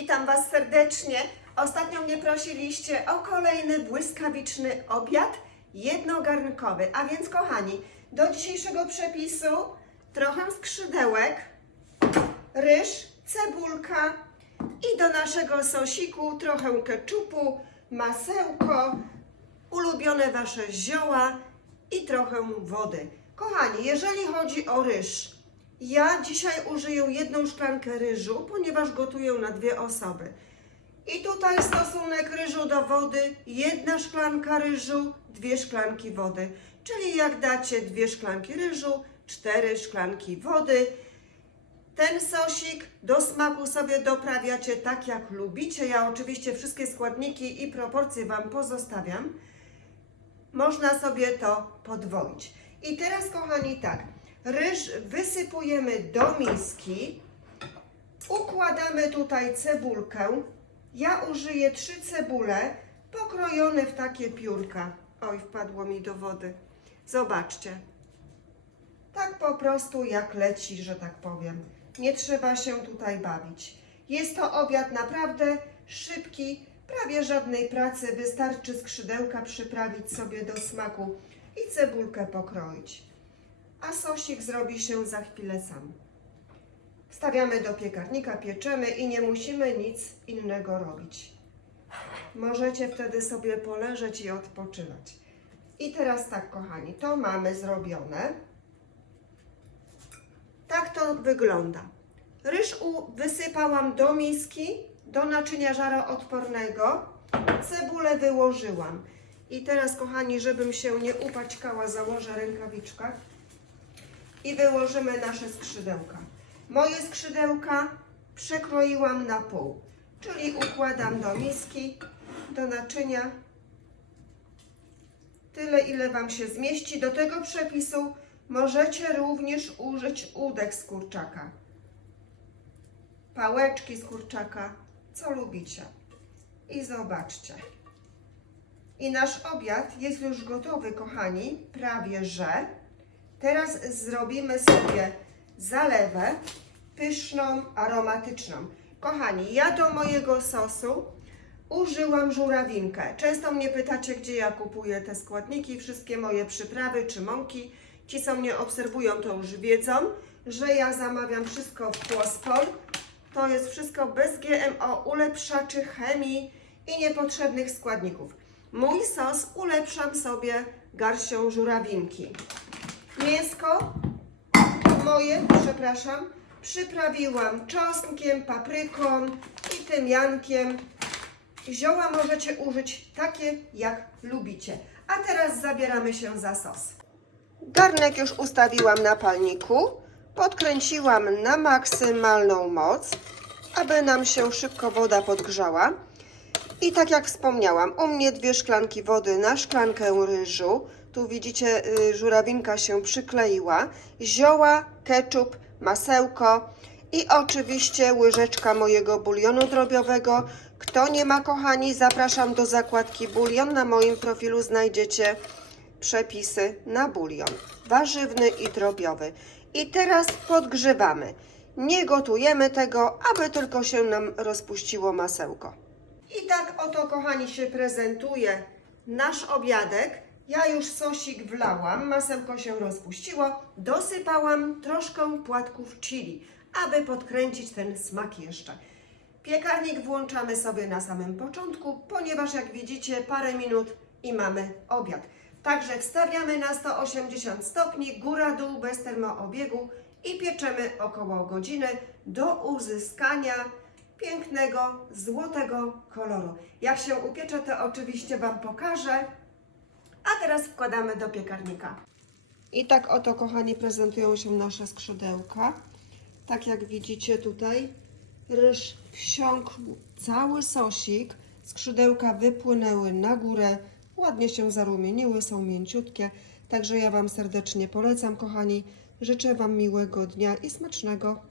Witam Was serdecznie. Ostatnio mnie prosiliście o kolejny błyskawiczny obiad jednogarnkowy. A więc, kochani, do dzisiejszego przepisu trochę skrzydełek, ryż, cebulka i do naszego sosiku trochę keczupu, masełko, ulubione Wasze zioła i trochę wody. Kochani, jeżeli chodzi o ryż, ja dzisiaj użyję jedną szklankę ryżu, ponieważ gotuję na dwie osoby. I tutaj stosunek ryżu do wody, jedna szklanka ryżu, dwie szklanki wody. Czyli jak dacie dwie szklanki ryżu, cztery szklanki wody. Ten sosik do smaku sobie doprawiacie tak jak lubicie. Ja oczywiście wszystkie składniki i proporcje Wam pozostawiam. Można sobie to podwoić. I teraz, kochani, tak. Ryż wysypujemy do miski. Układamy tutaj cebulkę. Ja użyję trzy cebule pokrojone w takie piórka. Oj, wpadło mi do wody. Zobaczcie. Tak po prostu jak leci, że tak powiem. Nie trzeba się tutaj bawić. Jest to obiad naprawdę szybki, prawie żadnej pracy. Wystarczy skrzydełka przyprawić sobie do smaku i cebulkę pokroić. A sosik zrobi się za chwilę sam. Wstawiamy do piekarnika, pieczemy i nie musimy nic innego robić. Możecie wtedy sobie poleżeć i odpoczywać. I teraz tak, kochani, to mamy zrobione. Tak to wygląda. Ryż wysypałam do miski, do naczynia żaroodpornego. Cebulę wyłożyłam. I teraz, kochani, żebym się nie upaćkała, założę rękawiczkę i wyłożymy nasze skrzydełka. Moje skrzydełka przekroiłam na pół, czyli układam do miski, do naczynia. Tyle, ile Wam się zmieści. Do tego przepisu możecie również użyć udek z kurczaka, pałeczki z kurczaka, co lubicie. I zobaczcie. I nasz obiad jest już gotowy, kochani, prawie że. Teraz zrobimy sobie zalewę pyszną, aromatyczną. Kochani, ja do mojego sosu użyłam żurawinkę. Często mnie pytacie, gdzie ja kupuję te składniki, wszystkie moje przyprawy czy mąki. Ci, co mnie obserwują, to już wiedzą, że ja zamawiam wszystko w Płospol. To jest wszystko bez GMO, ulepszaczy, chemii i niepotrzebnych składników. Mój sos ulepszam sobie garścią żurawinki. Mięsko moje, przepraszam, przyprawiłam czosnkiem, papryką i tymiankiem. Zioła możecie użyć takie, jak lubicie. A teraz zabieramy się za sos. Garnek już ustawiłam na palniku. Podkręciłam na maksymalną moc, aby nam się szybko woda podgrzała. I tak jak wspomniałam, u mnie dwie szklanki wody na szklankę ryżu. Tu widzicie, y, żurawinka się przykleiła. Zioła, ketchup, masełko i oczywiście łyżeczka mojego bulionu drobiowego. Kto nie ma, kochani, zapraszam do zakładki bulion. Na moim profilu znajdziecie przepisy na bulion warzywny i drobiowy. I teraz podgrzewamy. Nie gotujemy tego, aby tylko się nam rozpuściło masełko. I tak oto, kochani, się prezentuje nasz obiadek. Ja już sosik wlałam, masełko się rozpuściło. Dosypałam troszkę płatków chili, aby podkręcić ten smak jeszcze. Piekarnik włączamy sobie na samym początku, ponieważ jak widzicie parę minut i mamy obiad. Także wstawiamy na 180 stopni, góra-dół bez termoobiegu i pieczemy około godziny do uzyskania pięknego, złotego koloru. Jak się upiecze, to oczywiście Wam pokażę. A teraz wkładamy do piekarnika. I tak oto, kochani, prezentują się nasze skrzydełka. Tak jak widzicie tutaj, ryż wsiąkł cały sosik, skrzydełka wypłynęły na górę, ładnie się zarumieniły, są mięciutkie. Także ja Wam serdecznie polecam, kochani. Życzę Wam miłego dnia i smacznego.